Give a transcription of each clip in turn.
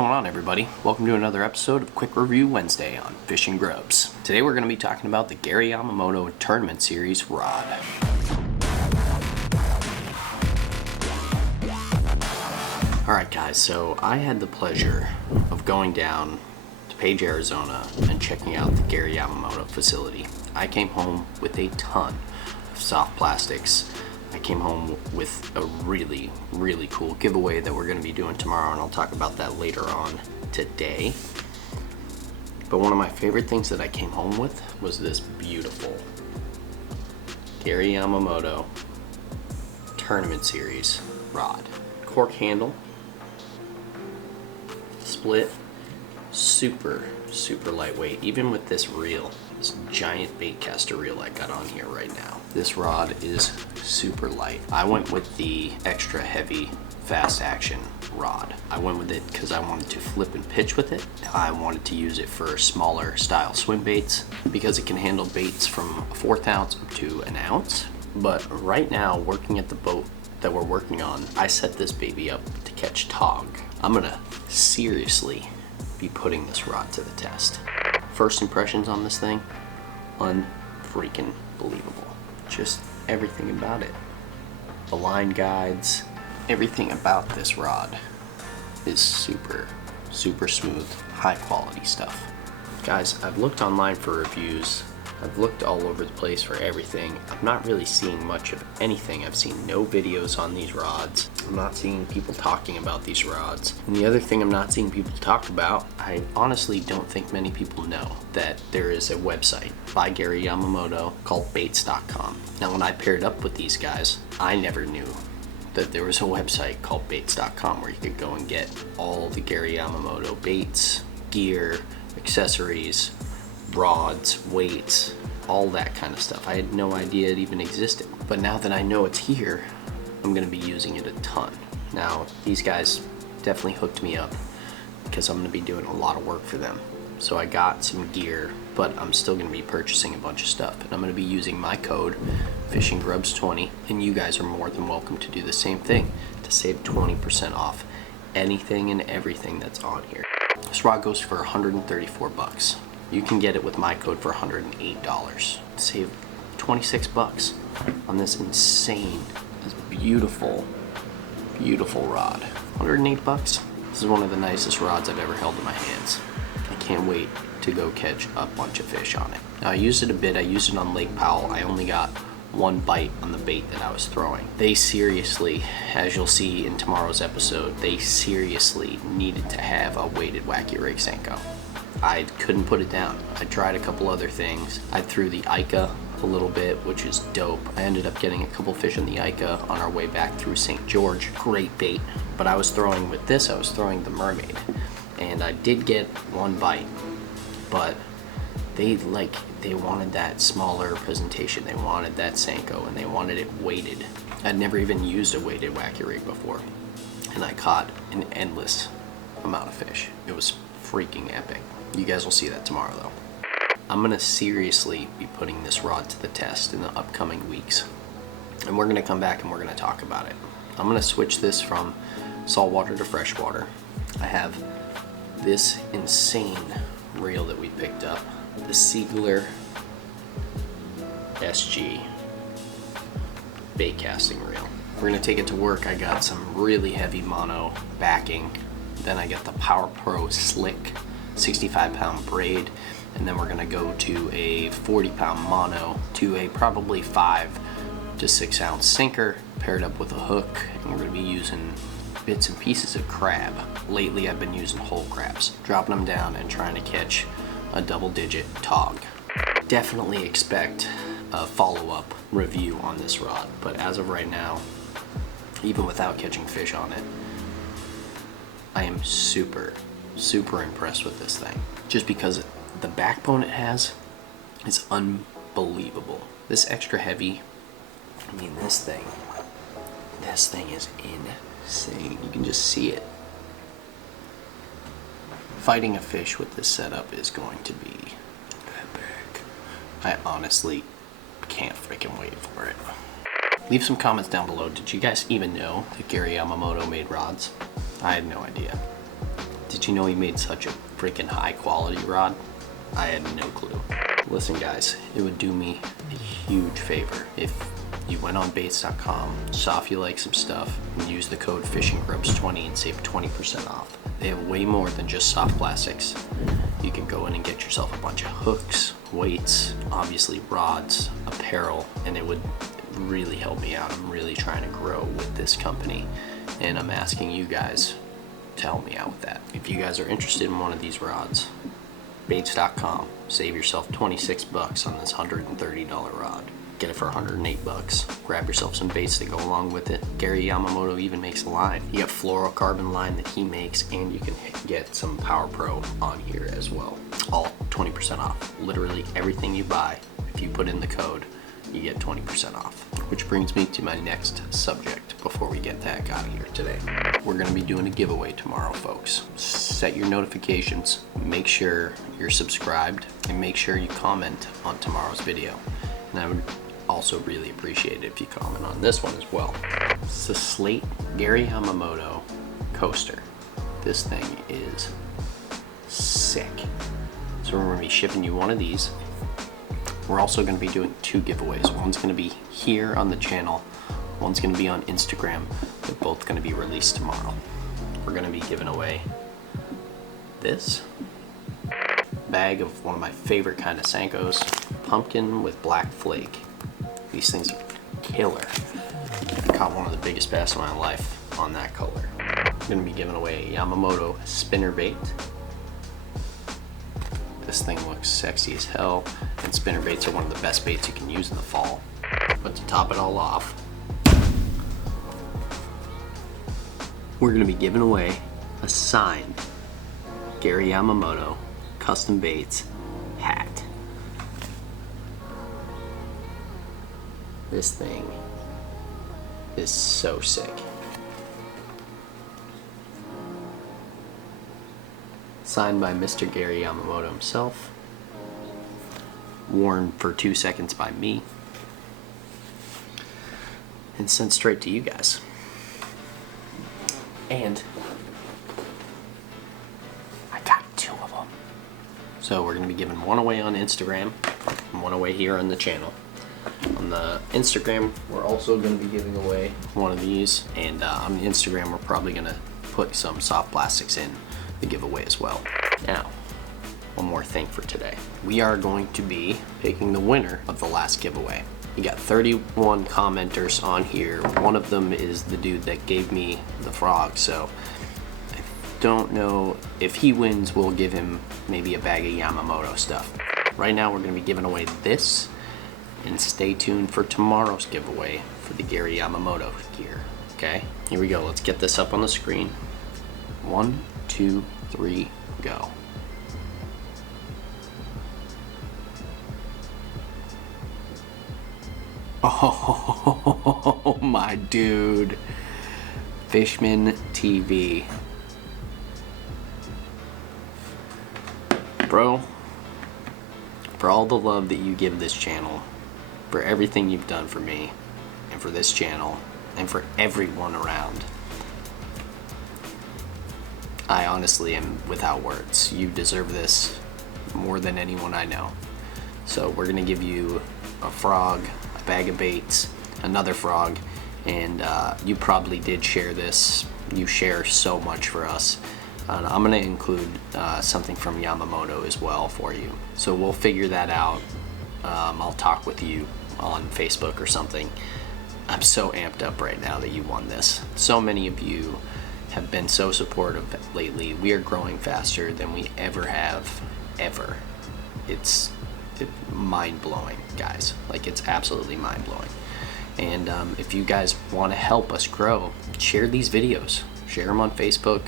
going on, everybody? Welcome to another episode of Quick Review Wednesday on Fishing GrubbZ. Today we're going to be talking about the Gary Yamamoto Tournament Series Rod. Alright guys, so I had the pleasure of going down to Page, Arizona and checking out the Gary Yamamoto facility. I came home with a ton of soft plastics. I came home with a really cool giveaway that we're going to be doing tomorrow, and I'll talk about that later on today. But one of my favorite things that I came home with was this beautiful Gary Yamamoto Tournament Series rod. Cork handle, split, super lightweight, even with this reel, this giant bait caster reel I got on here right now. This rod is super light. I went with the extra heavy fast action rod. I went with it because I wanted to flip and pitch with it. I wanted to use it for smaller style swim baits because it can handle baits from a 1/4 ounce up to an ounce. But right now, working at the boat that we're working on, I set this baby up to catch tog. I'm gonna seriously be putting this rod to the test. First impressions on this thing, unfreaking believable. Just everything about it. The line guides, everything about this rod is super smooth, high quality stuff. Guys, I've looked online for reviews. I've looked all over the place for everything. I'm not really seeing much of anything. I've seen no videos on these rods. I'm not seeing people talking about these rods. And the other thing I'm not seeing people talk about, I honestly don't think many people know that there is a website by Gary Yamamoto called baits.com. Now when I paired up with these guys, I never knew that there was a website called baits.com where you could go and get all the Gary Yamamoto baits, gear, accessories, rods, weights, all that kind of stuff. I had no idea it even existed. But now that I know it's here, I'm going to be using it a ton. Now, these guys definitely hooked me up because I'm going to be doing a lot of work for them. So I got some gear, but I'm still going to be purchasing a bunch of stuff. And I'm going to be using my code, FishingGrubbZ20, and you guys are more than welcome to do the same thing to save 20% off anything and everything that's on here. This rod goes for 134 bucks. You can get it with my code for $108. Save 26 bucks on this insane, this beautiful rod. 108 bucks. This is one of the nicest rods I've ever held in my hands. I can't wait to go catch a bunch of fish on it. Now I used it a bit. I used it on Lake Powell. I only got one bite on the bait that I was throwing. They seriously, as you'll see in tomorrow's episode, they seriously needed to have a weighted wacky rig Senko. I couldn't put it down. I tried a couple other things. I threw the Ica a little bit, which is dope. I ended up getting a couple fish on the Ica on our way back through St. George. Great bait. But I was throwing with this, I was throwing the Mermaid. And I did get one bite, but they wanted that smaller presentation. They wanted that Senko and they wanted it weighted. I'd never even used a weighted wacky rig before. And I caught an endless amount of fish. It was freaking epic. You guys will see that tomorrow though. I'm gonna seriously be putting this rod to the test in the upcoming weeks. And we're gonna come back and we're gonna talk about it. I'm gonna switch this from saltwater to freshwater. I have this insane reel that we picked up, the Siegler SG bait casting reel. We're gonna take it to work. I got some really heavy mono backing. Then I got the Power Pro Slick 65-pound braid, and then we're gonna go to a 40-pound mono to a probably 5 to 6 ounce sinker paired up with a hook, and we're gonna be using bits and pieces of crab. Lately I've been using whole crabs, dropping them down and trying to catch a double-digit tog. Definitely expect a follow-up review on this rod, but as of right now, even without catching fish on it, I am super impressed with this thing. Just because the backbone it has is unbelievable. This extra heavy, I mean this thing is insane. You can just see it. Fighting a fish with this setup is going to be epic. I honestly can't freaking wait for it. Leave some comments down below. Did you guys even know that Gary Yamamoto made rods? I had no idea. Did you know he made such a freaking high quality rod? I had no clue. Listen guys, it would do me a huge favor if you went on baits.com, saw if you like some stuff, and use the code FishingGrubbz20 and save 20% off. They have way more than just soft plastics. You can go in and get yourself a bunch of hooks, weights, obviously rods, apparel, and it would really help me out. I'm really trying to grow with this company, and I'm asking you guys to help me out with that. If you guys are interested in one of these rods, baits.com, save yourself 26 bucks on this $130 rod. Get it for 108 bucks. Grab yourself some baits to go along with it. Gary Yamamoto even makes a line. You got fluorocarbon line that he makes, and you can get some Power Pro on here as well. All 20% off. Literally everything you buy, if you put in the code, you get 20% off. Which brings me to my next subject before we get the heck out of here today. We're gonna be doing a giveaway tomorrow, folks. Set your notifications, make sure you're subscribed, and make sure you comment on tomorrow's video. And I would also really appreciate it if you comment on this one as well. It's a Slate Gary Yamamoto coaster. This thing is sick. So we're gonna be shipping you one of these. We're also gonna be doing 2 giveaways. One's gonna be here on the channel, one's gonna be on Instagram. They're both gonna be released tomorrow. We're gonna be giving away this bag of one of my favorite kind of Senkos, pumpkin with black flake. These things are killer. I caught one of the biggest bass of my life on that color. I'm gonna be giving away a Yamamoto spinner bait. This thing looks sexy as hell, and spinner baits are one of the best baits you can use in the fall. But to top it all off, we're gonna be giving away a signed Gary Yamamoto Custom Baits hat. This thing is so sick. Signed by Mr. Gary Yamamoto himself. Worn for 2 seconds by me. And sent straight to you guys. And I got 2 of them. So we're going to be giving one away on Instagram and one away here on the channel. On the Instagram, we're also going to be giving away one of these, and on the Instagram, we're probably going to put some soft plastics in the giveaway as well. Now, one more thing for today. We are going to be picking the winner of the last giveaway. You got 31 commenters on here. One of them is the dude that gave me the frog, so I don't know if he wins. We'll give him maybe a bag of Yamamoto stuff. Right now, we're going to be giving away this. And stay tuned for tomorrow's giveaway for the Gary Yamamoto gear. Okay, here we go. Let's get this up on the screen. 1, 2, 3, go. Oh my dude. Fishman TV. Bro, for all the love that you give this channel, for everything you've done for me and for this channel and for everyone around, I honestly am without words. You deserve this more than anyone I know. So we're gonna give you a frog, a bag of baits, another frog, and you probably did share this. You share so much for us. And I'm gonna include something from Yamamoto as well for you. So we'll figure that out. I'll talk with you on Facebook or something. I'm so amped up right now that you won this. So many of you have been so supportive lately. We are growing faster than we ever have, ever. It's mind-blowing, guys. Like, it's absolutely mind-blowing. And if you guys want to help us grow, share these videos. Share them on Facebook.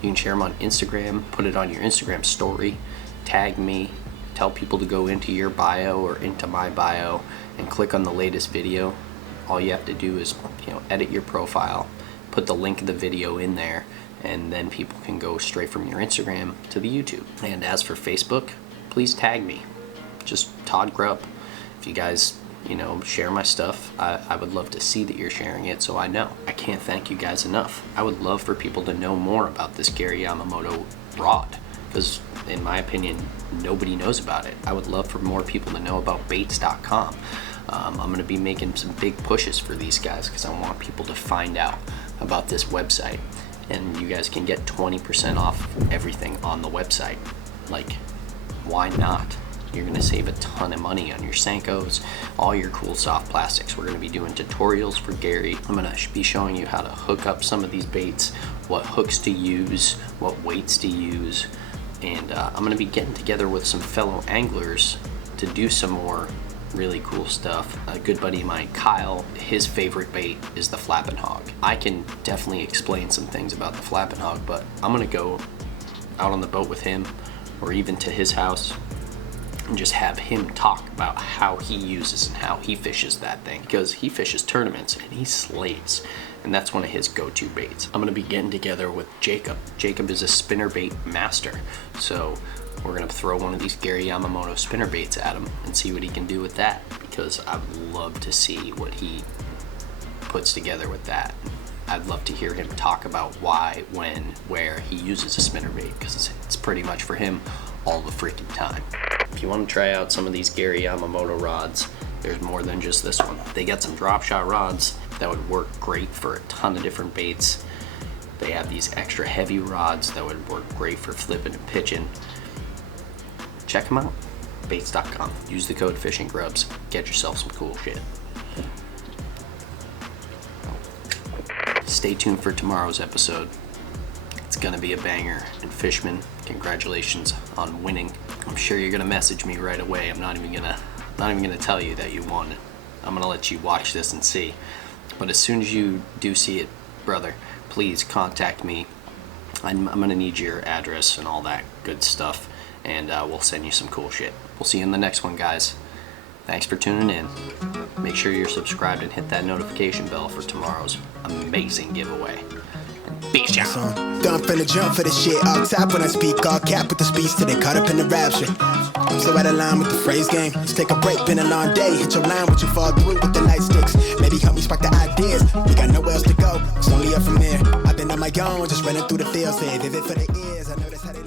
You can share them on Instagram. Put it on your Instagram story. Tag me. Tell people to go into your bio or into my bio and click on the latest video. All you have to do is, edit your profile, put the link of the video in there, and then people can go straight from your Instagram to the YouTube. And as for Facebook, please tag me. Just Todd Grubb. If you guys, share my stuff, I would love to see that you're sharing it so I know. I can't thank you guys enough. I would love for people to know more about this Gary Yamamoto rod, because in my opinion, nobody knows about it. I would love for more people to know about baits.com. I'm going to be making some big pushes for these guys because I want people to find out about this website. And you guys can get 20% off everything on the website. Like, why not? You're going to save a ton of money on your Senkos, all your cool soft plastics. We're going to be doing tutorials for Gary. I'm going to be showing you how to hook up some of these baits, what hooks to use, what weights to use, and I'm going to be getting together with some fellow anglers to do some more really cool stuff. A good buddy of mine, Kyle, his favorite bait is the flapping hog. I can definitely explain some things about the flapping hog, but I'm going to go out on the boat with him or even to his house and just have him talk about how he uses and how he fishes that thing, because he fishes tournaments and he slays, and that's one of his go-to baits. I'm going to be getting together with Jacob. Jacob is a spinnerbait master, so we're going to throw one of these Gary Yamamoto spinnerbaits at him and see what he can do with that, because I would love to see what he puts together with that. I'd love to hear him talk about why, when, where he uses a spinnerbait, because it's pretty much for him all the freaking time. If you want to try out some of these Gary Yamamoto rods, there's more than just this one. They got some drop shot rods that would work great for a ton of different baits. They have these extra heavy rods that would work great for flipping and pitching. Check them out, baits.com. Use the code FishingGrubbZ. Get yourself some cool shit. Stay tuned for tomorrow's episode. It's gonna be a banger. And Fishman, congratulations on winning. I'm sure you're gonna message me right away. I'm not even gonna tell you that you won. I'm gonna let you watch this and see. But as soon as you do see it, brother, please contact me. I'm gonna need your address and all that good stuff, and we'll send you some cool shit. We'll see you in the next one, guys. Thanks for tuning in. Make sure you're subscribed and hit that notification bell for tomorrow's amazing giveaway. Peace out. Don't finna jump for the shit. All top when I speak, all cap with the speech till they caught up in the rapture. I'm so out of line with the phrase game. Let's take a break, been a long day. Hit your line, what you fall through with the light sticks. Maybe help me spark the ideas. We got nowhere else to go. It's only up from there. I've been on my own, just running through the field, saying vivid for the ears. I know that's how they